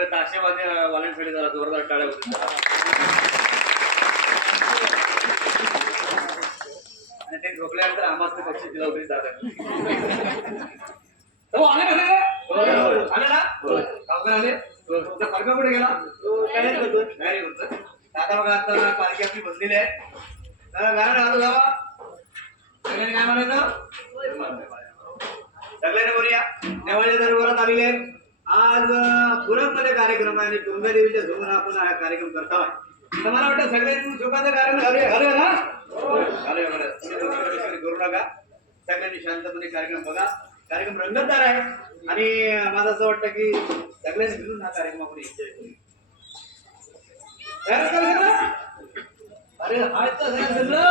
तोपर्यंत आशेवादी वाल्यांसाठी जरा जोरदार टाळ्या होतील आणि ते झोपल्यानंतर आम्हाला पक्षी दिला होते जातात हो आले का आले ना गावकर आले तुमचा पालका कुठे गेला तयारी करतो आता बघा आता पालखी आपली बसलेली आहे गाणं आलो गावा सगळ्यांनी काय म्हणायचं सगळ्यांनी बोलूया देवाच्या दरबारात आलेले आहेत आज पुरममध्ये कार्यक्रम आहे आणि दुर्गा देवीच्या समोर आपण हा कार्यक्रम करतो तर मला वाटतं सगळ्यांनी सुखाचा कार्यक्रम घालूया ना घालूया करू नका सगळ्यांनी शांतपणे कार्यक्रम बघा कार्यक्रम रंगतदार आहे आणि मला असं वाटतं की सगळ्यांनी मिळून हा कार्यक्रम आपण एन्जॉय करू अरे हाय तर सगळं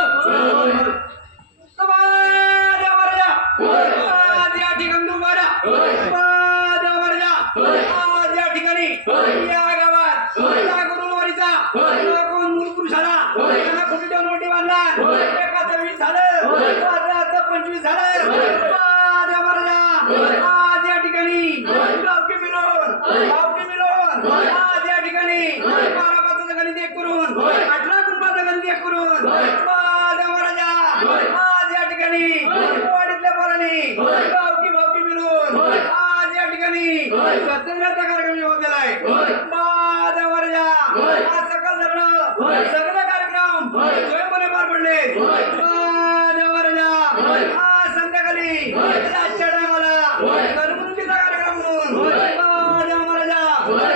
या ठिकाणी तुम्हाला या ठिकाणी या गावात गुरुवारीचा कोण मूळ पुरुषाला खोटी दोन मोठी बांधला एकाच 20 झालं 25 झालं आज या ठिकाणी गावकी मिळून आज या ठिकाणी 12 गणित एक करून 18 कुंभाचा गणित एक करून आज या ठिकाणी वाडीतल्या पोरांनी गावकी मिळून आज या ठिकाणी स्वातंत्र्याचा कार्यक्रम होत आहे आज सगळे कार्यक्रम स्वयंपणे पार पडले आज संध्याकाळी आजच्या टायमाला करमणुकीचा कार्यक्रम म्हणून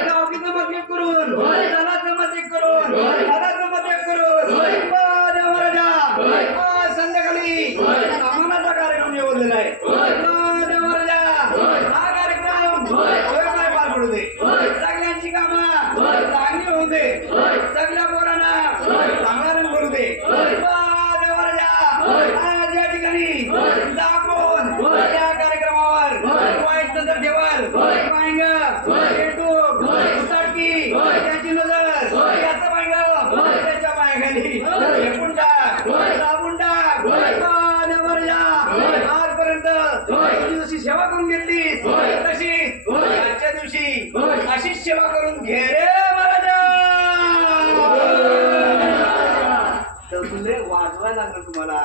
गावकीचं मत एक करून दलाचं मत एक करून दलाचं मत एक करून आज संध्याकाळी सामानाचा कार्यक्रम निवडलेला आहे हा कार्यक्रम स्वयंपाय पार पडू दे सगळ्यांची कामं चांगली होऊ दे सगळ्या पोरांना चांगला रंग करू दे आज या ठिकाणी दाखवून त्या कार्यक्रमावर वाईट नजर ठेवाल पाहिंग युट्यूब सारखी त्याची नजर याचं पाहिंग त्याच्या पायाखाली फेकून टाक दाबून टाक आजपर्यंत तुझी जशी सेवा करून घेतलीस तशीच आजच्या दिवशी अशीच सेवा करून घे रे महाराजा वाजवायला लागलं तुम्हाला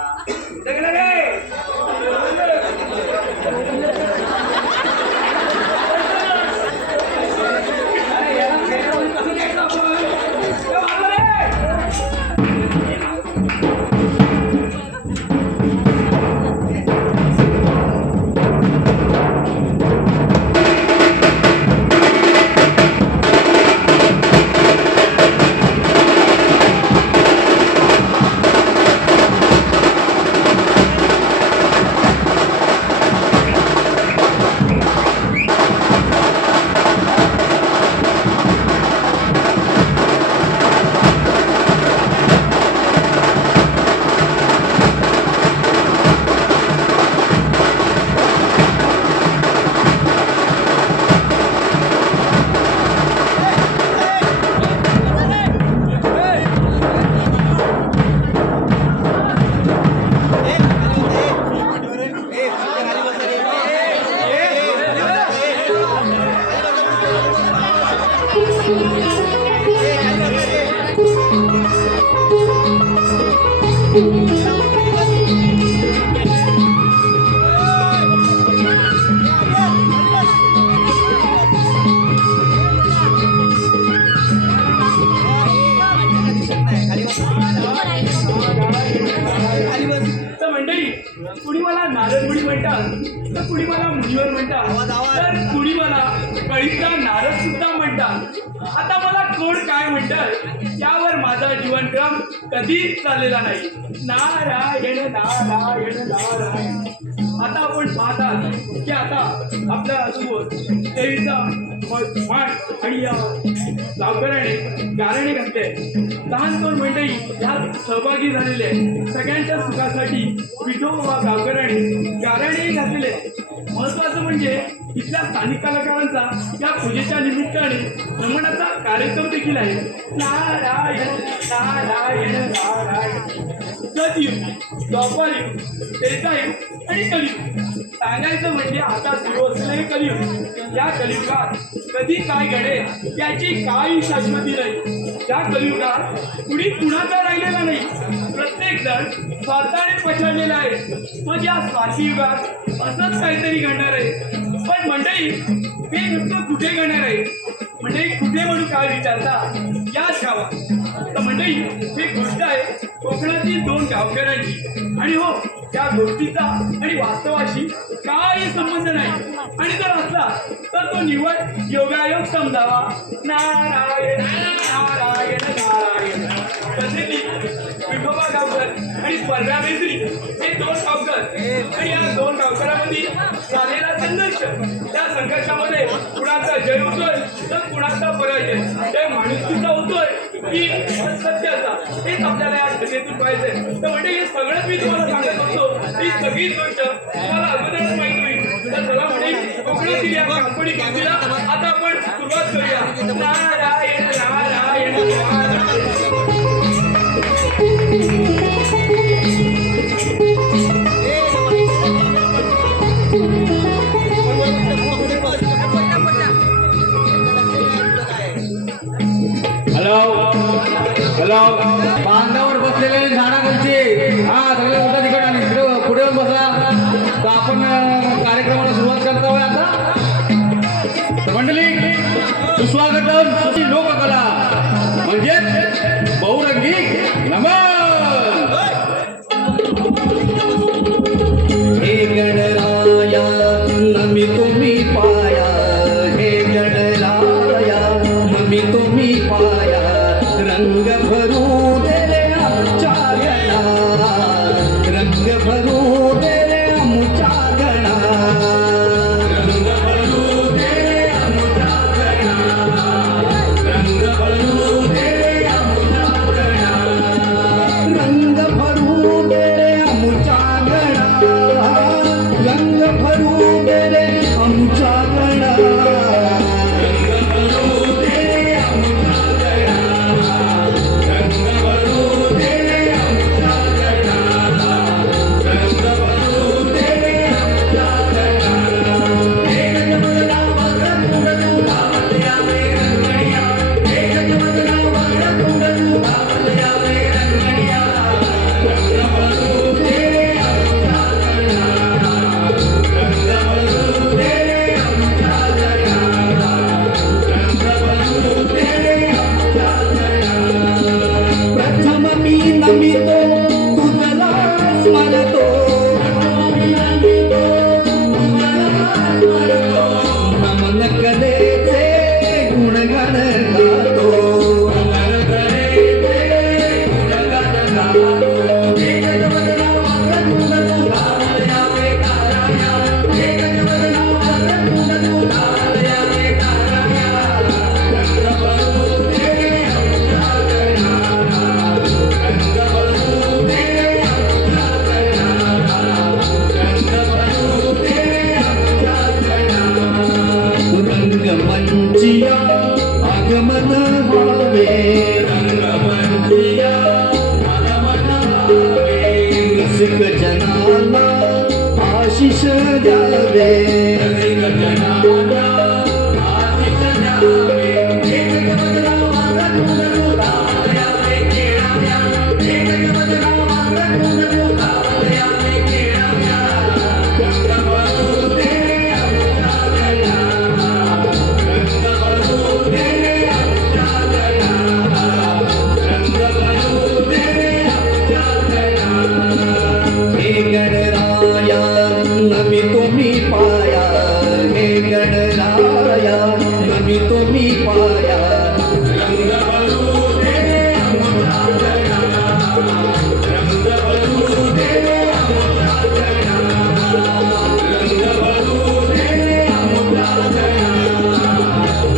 कुणी मला नारदमुनी म्हणतात तर कुणी मला मुनीवर म्हणतात तर कुणी मला कळीचा नारद सुद्धा म्हणतात आता मला कोण काय म्हणतात यावर माझा जीवनक्रम कधीच चाललेला नाही नारायण नारायण नारायण आता आपण पाहतात की आता आपल्या समोर देवीचा मान आणि या गावकऱ्याने गारणे घातले लहान दोन मंडळी यात सहभागी झालेले सगळ्यांच्या सुखासाठी विठोबा गावकऱ्याने गारणे घातलेले महत्वाचं म्हणजे इथल्या स्थानिक कलाकारांचा या पूजेच्या निमित्ताने नमनाचा कार्यक्रम देखील आहे नारायण नारायण नारायण सतयुग द्वापारयुग त्रेतायुग आणि कलियुग सांगायचं म्हणजे आता सुरू असलेले कलियुग, या कलियुगात कधी काय घडेल याची काही शाश्वती नाही. त्या कलियुगात कुणी कुणाचा राहिलेला नाही, प्रत्येक जण स्वार्थाने पछाडलेला आहे. मग या स्वार्थी युगात असंच काहीतरी घडणार आहे. पण मंडळी, हे नेमकं कुठे घडणार आहे? मंडळी कुठे म्हणून काय विचारता? याच गावात. तर मंडळी, ही गोष्ट आहे कोकणातील दोन गावकऱ्यांची. आणि हो, त्या गोष्टीचा आणि वास्तवाशी काही संबंध नाही. आणि जर असला तर तो निवड योगायोग समजावा. नारायण नारायण नारायण. तसे की विठोबा गावकर आणि परव्या मेसरी हे दोन गावकर, आणि या दोन गावकरांमध्ये झालेला संघर्ष, त्या संघर्षामध्ये कुणाचा जय होतोय तर कुणाचा पराजय, त्या माणुसकीचा होतोय की सत्याचा, हेच आपल्याला या घटनेतून पाहिजे. तर म्हणजे हे सगळंच मी तुम्हाला सांगत होतो. ही सगळीच गोष्ट तुम्हाला अगोदरच माहिती होईल. तर चला म्हणजे कोकणातील या काल्पनिक गोष्टीला आता आपण सुरुवात करूया. नारायण नारायण नारायण. हॅलो, बांधावर बसलेले झाडाखालचे, हा सगळे उठा तिकड आणि तिकडे पुढे येऊन बसला. तर आपण कार्यक्रमाला सुरुवात करत आहोत आता. तर मंडळी, सुस्वागतम लोककला म्हणजे बहुरंगी नमन. हे गणराया नमी तुम्ही पाया, हे गणराया नमी तुम्ही पाया, रंग भरू दे रे आमच्या गणा, रंग भरू दे रे आमच्या गणा, रंग भरू दे रे आमच्या गणा, रंग भरू दे रे आमच्या गणा, रंग भरू दे रे आमच्या गणा, रंग भरू दे रे आमच्या गणा, रंग भरू दे रे आमच्या आगमन भावे, रंगमंदिया आगमन भावे, रसिक जनाला आशीष द्यावे, रसिक जनाला आशीष द्यावे, एक बदला माझा तुला द्यावे केळाव्या, एक बदला माझा तुला द्यावे केळाव्या, रंग भरू दे आमच्या गणा, रंग भरू दे आमच्या गणा, रंग भरू दे आमच्या गणा. हे गणराया नमी तुम्ही पाया, हे गणराया नमी तुम्ही पाया, रंग भरू दे आमच्या गणा, रंग भरू दे आमच्या गणा, रंग भरू दे आमच्या गणा,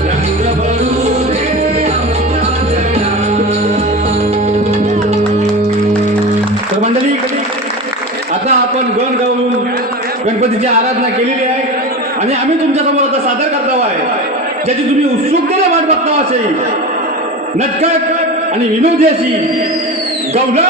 रंग भरू दे आमच्या गणा. तर मंडळी, आता आपण गण गाऊन गणपतीची आराधना केलेली आहे आणि आम्ही तुमच्या समोर आता सादर करतो आहे, ज्याची तुम्ही उत्सुकतेने वाट बघता असेल, नटखट आणि विनोदी अशी गौरव.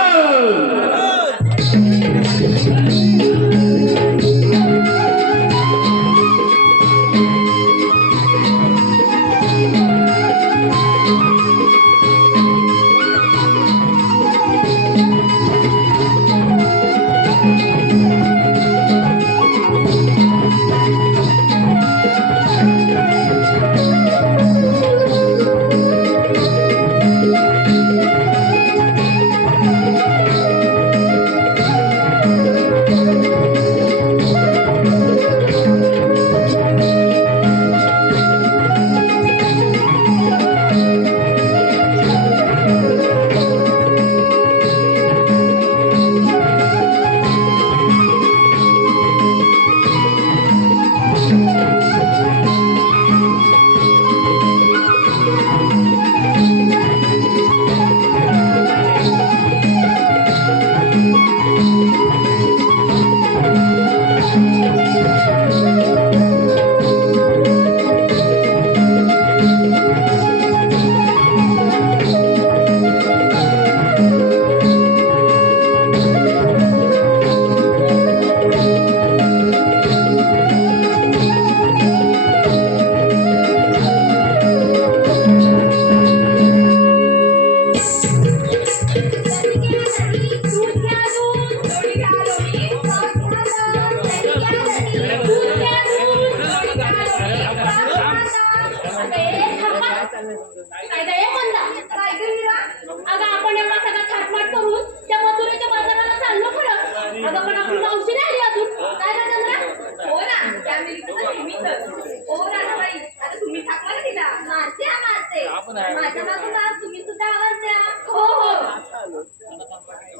माझ्या मागोमाग तुम्ही सुद्धा आवाज द्या. हो हो.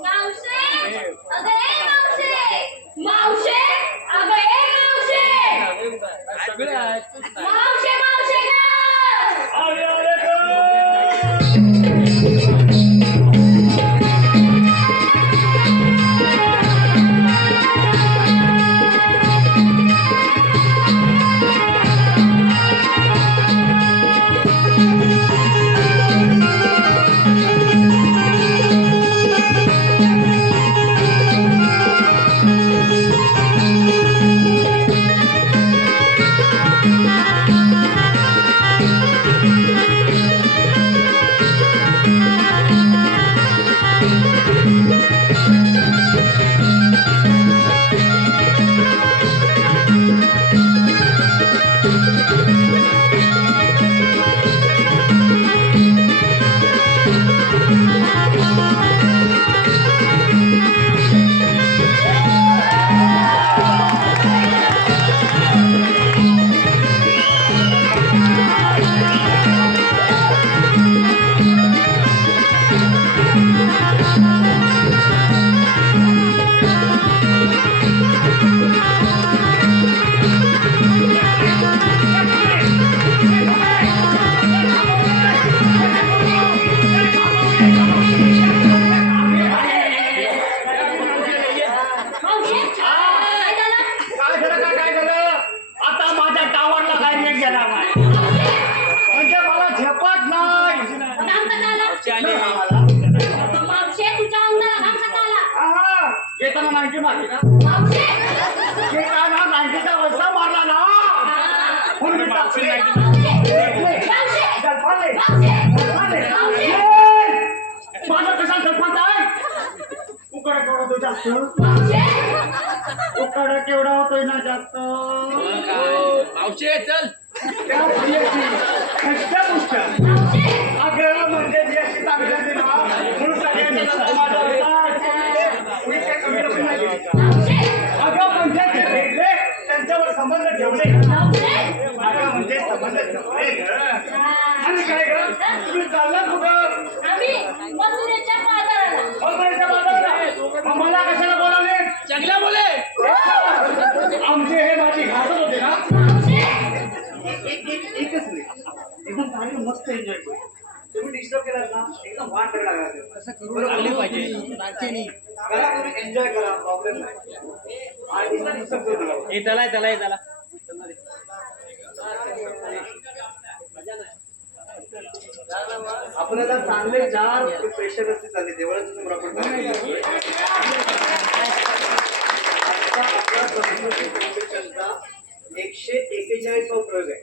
मावशे अगं ए मावशे. मावशे अगं ए मावशे. मावशे मावशे गं. आले आले गं. मावशे काय झालं? काय झालं आता माझ्या टावरला काय रेट गेला नाही म्हणजे मला झेपत नाही घाम कसा आला? मावशे तुझ्या अंगाला घाम कसा आला? आहा, येताना 90 मारली ना मावशे येताना 90चा वरचा मारला ना म्हणून मी टाकले. जलपाले. माझं कसा जलपात आहे उकडा केवढा होतो जास्त उकडा केवढा होतोय ना जास्त त्या प्रियची कशा गोष्टी अगं म्हणजे प्रियची चांगली असते ना म्हणून सगळ्यांच्या जास्त माझा होता. मी काय कमी रकम नाही दिली. अगं म्हणजे जे भेटले त्यांच्यावर संबंध ठेवले अगं म्हणजे संबंध ठेवले ग. आणि काय ग तुम्ही चाललात कुठं मथुरेच्या बाजाराला. मथुरेच्या बाजाराला मग मला कशाला बोलावले चांगला बोले आमचे हे माझी घासत होते ना एकच नाही एकदम चांगलं मस्त एन्जॉय करू. तुम्ही डिस्टर्ब केलात ना एकदम वाट लागला असं करू लागले पाहिजे करा तुम्ही एन्जॉय करा प्रॉब्लेम नाही आणि डिस्टर्ब करू नका. त्याला आपल्याला चांगले 4 प्रेक्षक असते चालले तेवढंच तुम्ही आपण आपला 141 प्रयोग आहे.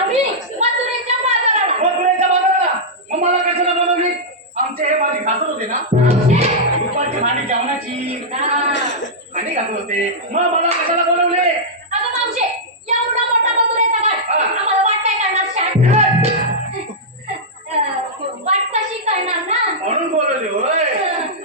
आम्ही मथुरेच्या बाजाराला. मथुरेच्या बाजाराला मग मला कशाला बनवली आमचे हे माझी घासत होते ना दुपारची भांडी जेवणाची भांडी घासत होते मग मला कशाला बनवले अगं मावशे एवढा मोठा मथुरेचा घाट आम्हाला वाट काय करणार शाट? वाट कशी करणार ना? म्हणून बोलवले होय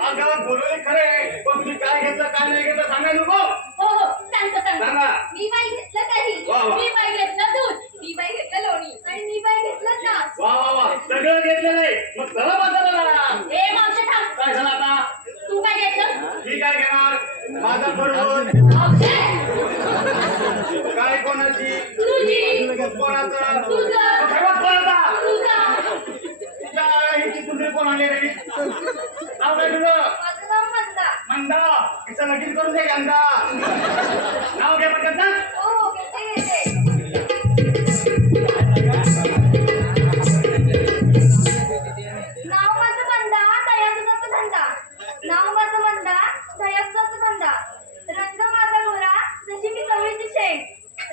अगं बोलवले खरे पण तुम्ही काय घेतलं काय नाही घेतलं सांगायला नको हो हो सांगतो सांगा. सांगतो. मी बाई घेतलं काही. वा, वा. मी बाई घेतलं दूध. मी बाई घेतलं लोणी. आणि मी बाई घेतलं नाच. वा वा वा सगळं घेतलेलं आहे मग चला बाजाराला. ए मावशे थांब. काय झालं आता तू काय घेतलं? मी काय घेणार माझा बरोबर मावशे काय कोणाची तुझी. कोणाचा तुझं. सर्वात कोणाचा तुझं. तुझ्या हिची तुझी कोण आली रे नाव काय तुझं माझं नाव मंदा. मंदा तिचं लगीन करून दे गंदा नाव घे पटकन ना हो हो घेते घेते. नाव माझं मंदा दयाचा धंदा. नाव माझं मंदा दयाचा धंदा. रंग माझा गोरा जशी मी चवळीची शेंग.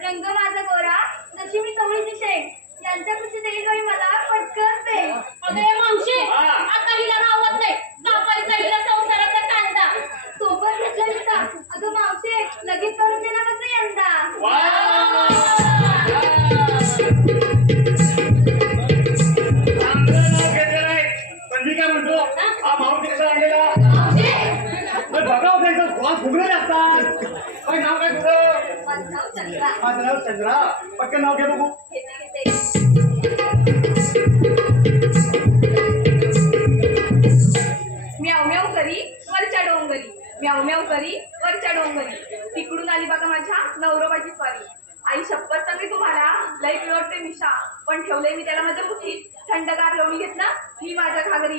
रंग माझा गोरा जशी मी चवळीची शेंग. यांच्या कृषी देईल बाई मला पटकन ते. अगं मावशे आता हिला रावत नाही कापायचा हिला संसाराचा कांदा. सोबत घेतलं हिचा. अगं मावशे लगेच करून दे ना कसं यंदा. चांगलं नाव घेतलेलं आहे पण मी काय म्हणतो हा भाऊ कसा आणलेला मावशे बघाव त्याचं वास फुगलेले असतात काय नाव काय तुझं माझं नाव चंद्रा. माझं नाव चंद्रा पटकन नाव घे बघू घेते घेते. म्याव म्याव करी वरच्या डोंगरी, म्याव म्याव करी वरच्या डोंगरी, तिकडून आली बघा माझ्या नवरोबाची स्वारी. आई शपथ सांगते तुम्हाला, लई पिळवते मिशा, पण ठेवलंय मी त्याला माझ्या मुठीत. थंडगार लोणी घेतलं ही माझ्या घागरी.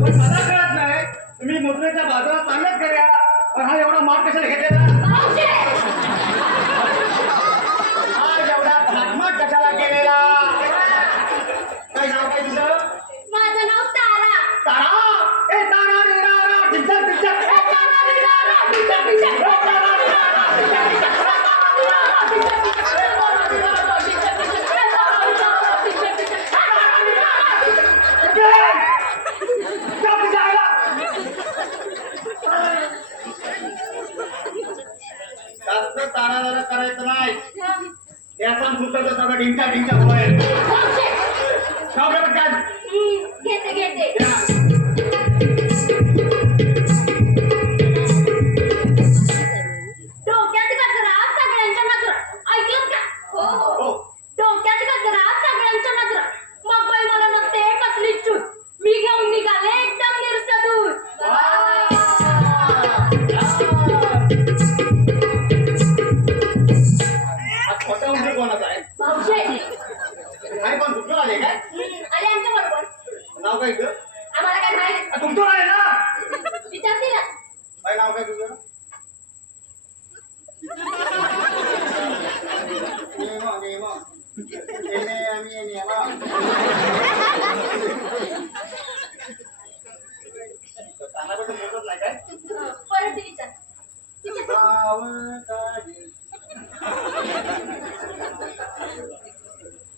पण मला कळत नाही, तुम्ही मुद्रेच्या बाजारात चांगलंच करूया, पण हा एवढा मार कशाला घेतलेला? हा एवढा भागमाट कशाला केलेला? काय नाव काय तुझं? माझं नाव तारा. तारा? ए तारा रे तारा, टिचक टिचक. ए तारा रे तारा, टिचक टिचक. ए तारा रे तारा, टिचक टिचक. ए तारा रे तारा, टिचक टिचक. ए तारा रे तारा, टिचक टिचक. ए तारा रे तारा, टिचक टिचक. ए तारा रे तारा, टिचक टिचक. चुप जायला. जास्त तारा करायचं नाही. त्याचा मुद्दा सगळं ढिंका ढिंका होय. शाव रे पटकन. घेते घेते. या. डोक्यात गजरा सगळ्यांच्या नजर, ऐकलं का? हो हो. डोक्यात गजरा सगळ्यांच्या नजर, मग बाई मला नसते कसली चूक, मी घेऊन निघाले एकदम निरसतूर. आज खोटं म्हणजे कोणाचा आहे? मावशे काय पण तुमचं आले काय? आले आमच्या बरोबर. नाव काय तुझं? आम्हाला काय माहित, तुमचं आहे ना? विचारते ना. काय नाव काय तुझं? नेमा नेमा. नेमे आम्ही नेमा. कानाबद्दल बोलत नाही काय? परत ते विचार. गावतारी.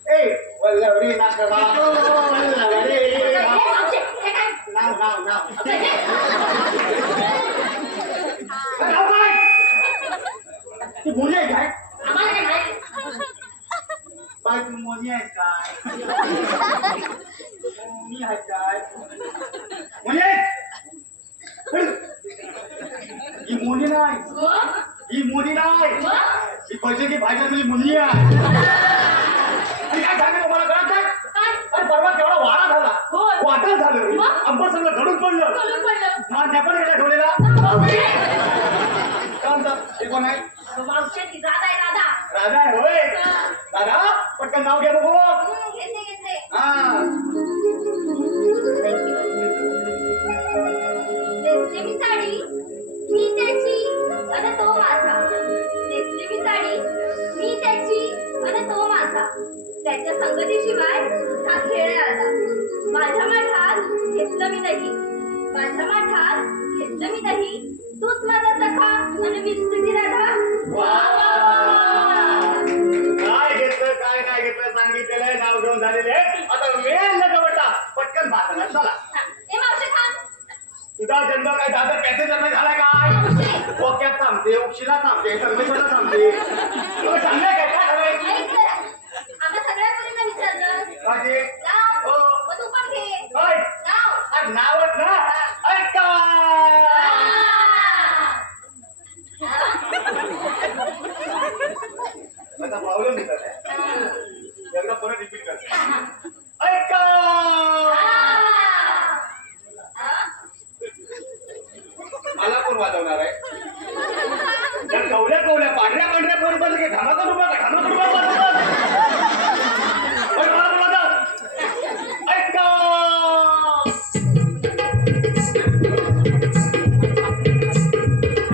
ए वल्लवडी नाकवा वल्लवडी. हे मावशे, हे काय? नाव नाव नाव. हे काय? नाव काय? ती मुली आहे काय? आम्हाला काय माहित. बाय तू मोनी आहेस काय? मोनी आहेस काय? मोनी आहेस? ही मोनी नाही, मग? ही मोनी नाही, मग? ही पैशाची भाजी म्हणजे मुली आहे. आणि काय सांगितलं मला कळत नाही? काय? अरे परवा केवढा वारा झाला, होय. वादळ झालं, मग? अंबर सगळं घडून पडलं. बोलून पडलं. मान नेपाळ गेला ठेवलेला. मावशे, काय म्हणतात? ते कोण आहे? मावशे ती राधा आहे राधा. राधा आहे होय. राधा पटकन नाव घ्या बघू. घेते घेते. हा नेसले मी साडी मी त्याची आणि तो माझा, नेसले मी साडी मी त्याची आणि तो माझा, त्याच्या संगतीशिवाय हा खेळ आला. माझ्या माठात घेतलं मी दही, माझ्या माठात घेतलं मी दही, तूच माझा सखा आणि मीच तुझी राधा. काय घेतलं काय नाही घेतलं सांगितलेलं आहे, नाव घेऊन झालेले आहे. आता वेळ न गवटा पटकन भाषणात चला. ए मावशे थांब. तुझा जन्म काय दादर पॅसेंजर नाही झालाय काय? ओक्यात थांबते, उक्षीला थांबते, संगमेश्वरला थांबते. तुला सांगणार काय काय हवंय? ऐक जरा. आम्हा सगळ्या मुलींना विचारलं. माझे नाव. हो. मग तू पण घे. होय. नाव. अरे नावच ना ऐका. माझा प्रॉब्लेम निघत आहे. एकदा परत रिपीट कर. ऐका. मला कोण वाजवणार आहे? तर कवल्या कवल्या पांढऱ्या पांढऱ्या बरोबर घे धमाका डुबा ऐका.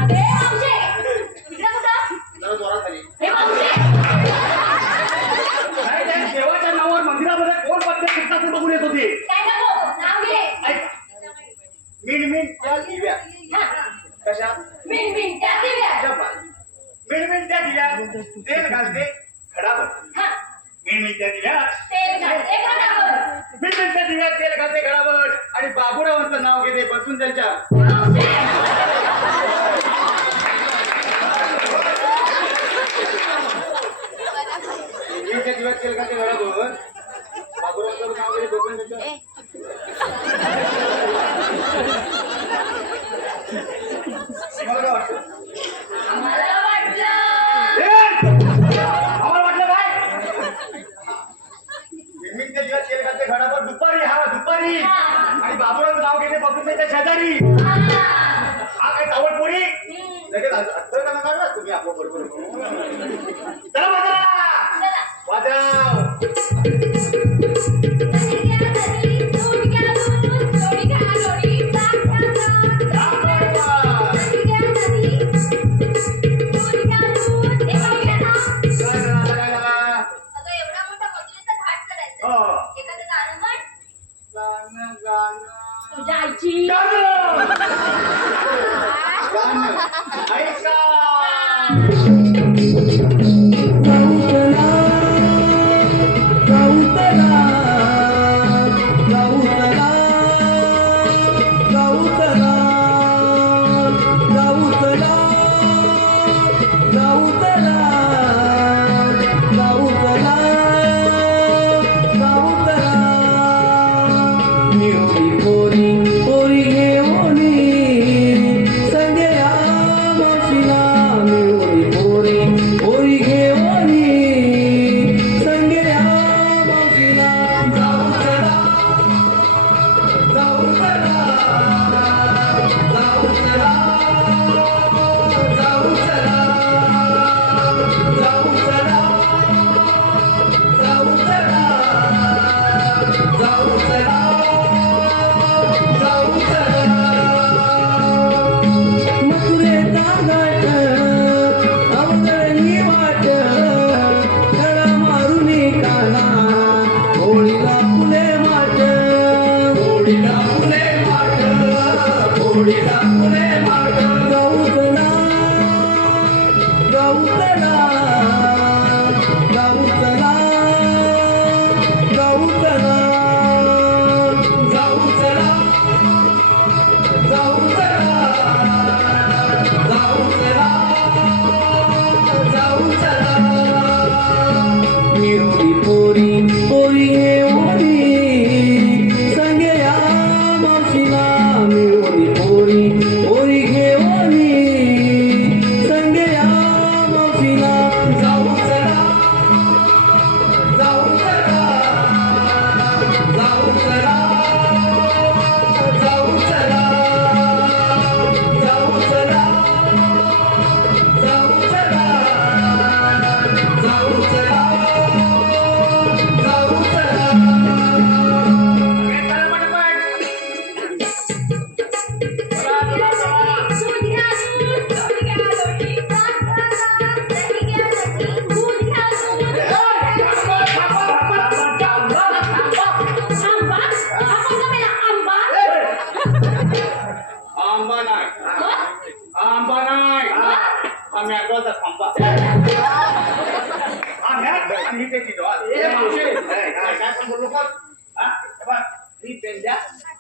अबे मावशे, इकडे कुठं? जरा जोरात खाली. हे मावशे. नाही त्या देवाच्या नावावर मंदिरामध्ये कोण पत्ते फिरतात बघून येत होते. काय नको, नाव घे. ऐक. मीण मीण त्या दिव्या. हा. कशात? मिण मिण त्या दिव्या. जपान. मीण मीण त्या दिव्या तेल घालते खडावर. हा. मीण मीण त्या दिव्या तेल घालते घडावर. मीण मीण त्या दिव्या तेल घालते खडावर आणि बाबूरावांचं नाव घेते बसून त्यांच्या. मावशे. मीण त्या दिव्या तेल घालते खडावर बाबूरावांचं नाव घेते बसून त्यांच्या. मला काय वाटतं? आम्हाला दाखव बरोबर चला वाजवा चला. वाजव नदी घ्या नदी, दूध घ्या दूध, लोणी घ्या लोणी, ताक घ्या ताक, नदी घ्या नदी, दूध घ्या दूध, लोणी घ्या ताक. अगं एवढा मोठा मजुरीचा घाट चढायचा. हो. एखादं गाणं म्हण. गाणं तुझ्या आईची. ऐका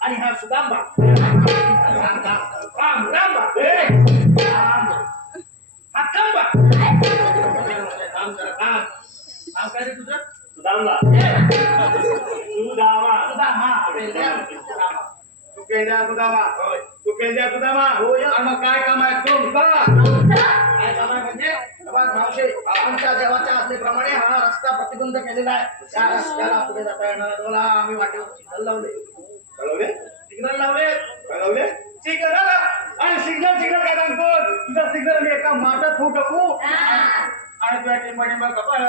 आणि हा सुदांबा काय रे तुझं सुदामा सुदामा सुदामा तू पेंद्या सुदामा तू पेंद्या सुदामा आणि मग काय काम आहे तुमचा काय काम आहे म्हणजे मावशे आमच्या देवाच्या आज्ञेप्रमाणे हा रस्ता प्रतिबंध केलेला आहे त्या रस्त्याला पुढे जाता येणार तुला आम्ही वाटेवर सिग्नल लावले कळवले सिग्नल लावले कळवले सिग्नल आणि सिग्नल काय सांगतो तुझा सिग्नल मी एका माटात फुट टाकू आणि तुझ्या टिंबा कपाळ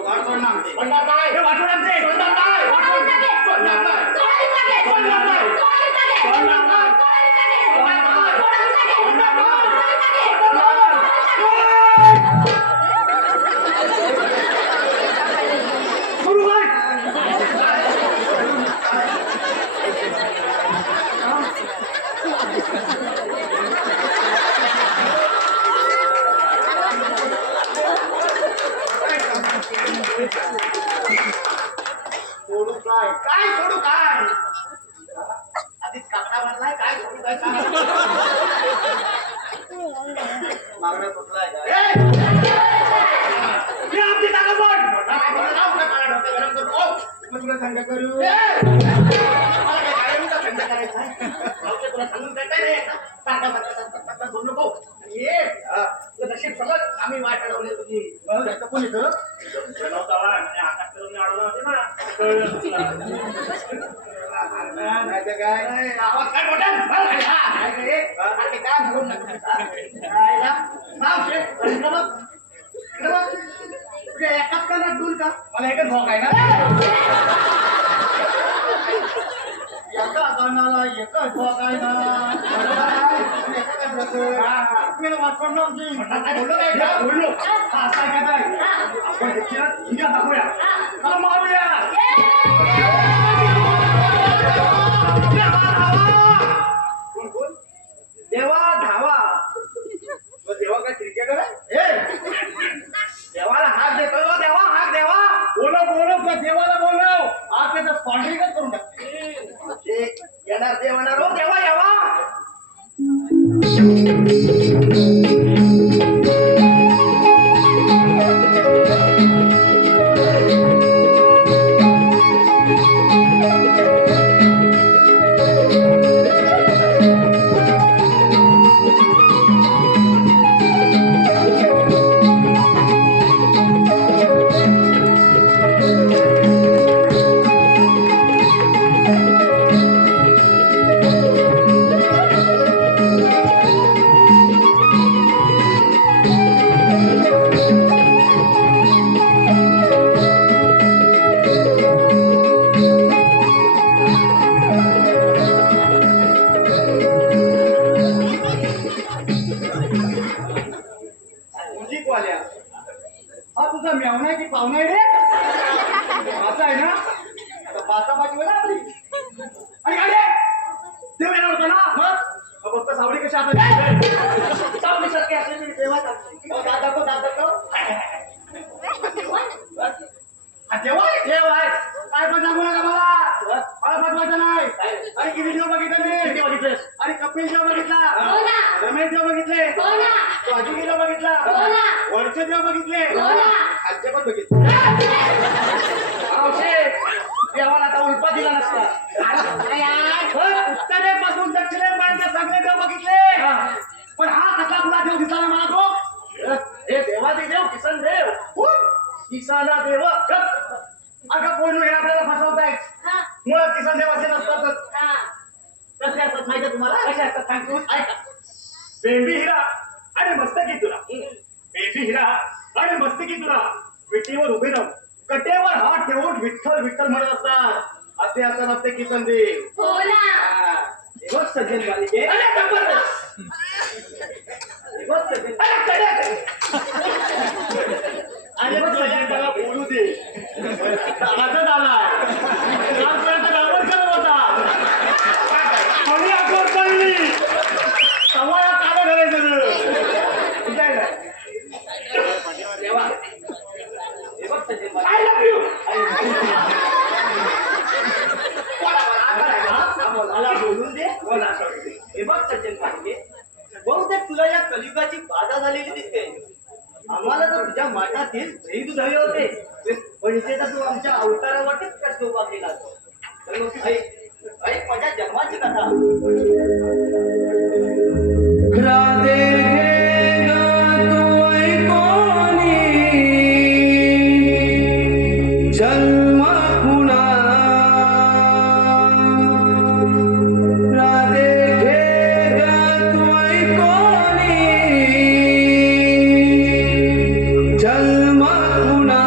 वाटवण आमचे वाटवण आमचे सोडू काय काय सोडू काय आधीच काकडा मारलाय काय सोडू काय मागणं सुटलाय काय आपली जागा पण तुला थंड करू थंड करायचं तुला सांगून काय नाही बोलू नको ये नशीब समज आम्ही वाट अडवली तुझी कोण येतं आकाश करून अडवलं होते ना काय आवाज काय मोठा ते काय घालून एकाच का दूर का मला एकच भोग आहे ना एका गाण्याला एकच भोग आहे ना बोललो असा काय आपण दाखवूया चला मारूया देवा धावा देवा काय क्रिकेटर आहे देवाला हाक देतो देवा हाक देवा बोलव देवाला बोलव आज त्याचं स्पॉन्सरिंगच करून टाकते येणार देव येणार हो देवा यावा हा तुझा म्यावना आहे की पाहुणा आहे रे असं आहे ना पाचापाची वेळा आपली आणि काय देव येणार होता ना मग फक्त सावळी कशी आता सावळी सारखी असली तेव्हा दाखव देव आहे काय पण सांगू नका मला बदवायचं नाही आणि किती देव बघितलं मी बघितले आणि कपिल देव बघितला रमेश देव बघितले अजून देव बघितला वरचे देव बघितले खालचे पण बघितले देवाला आता उलपा दिला नसता उत्तरेपासून दक्षिणेपर्यंत सगळे देव बघितले पण हा कसला तुला देव दिसला मला तो हे देवादी देव किसन देव किसाना देव अगं कोण हे आपल्याला फसवताय मुळात किसन देव असे नसतातच कसे असतात माहिती तुम्हाला कसे असतात सांगतो ऐका बेंबी हिरा आणि मस्तकी तुला बेंबी हिरा आणि मस्तकी तुला विटीवर उभे राहून कटेवर हात ठेवून विठ्ठल विठ्ठल म्हणत असतात असे असतात आपले किसन देव हो ना देवच सज्जन बालिके देवच सज्जन आणि त्याला बोलू दे आजच आलाय आजपर्यंत गावच करत होता आणि आठवण पडली तेव्हा या काढं घालायचं आय लव्ह यू मला बोलून दे हे बघ सज्जन पाहिजे बहुतेक तुला या कलियुगाची बाधा झालेली दिसते आम्हाला तर तुझ्या माठातील दही दूध हवे होते पण इथे तर तू आमच्या अवतारावरतीच प्रश्न उभा केला तर मग ऐक माझ्या जन्माची कथा राधे जन्म पुन्हा राधे जन्म पुन्हा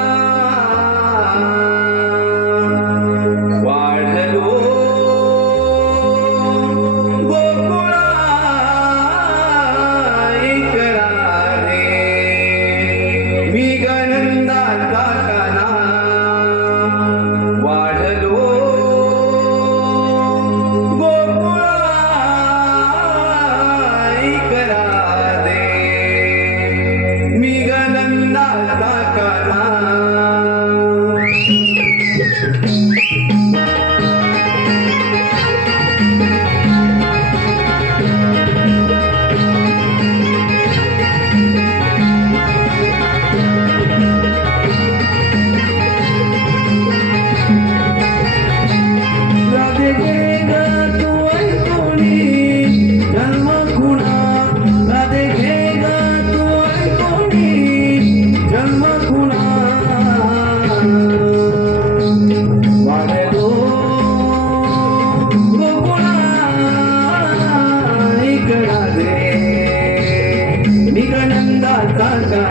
काका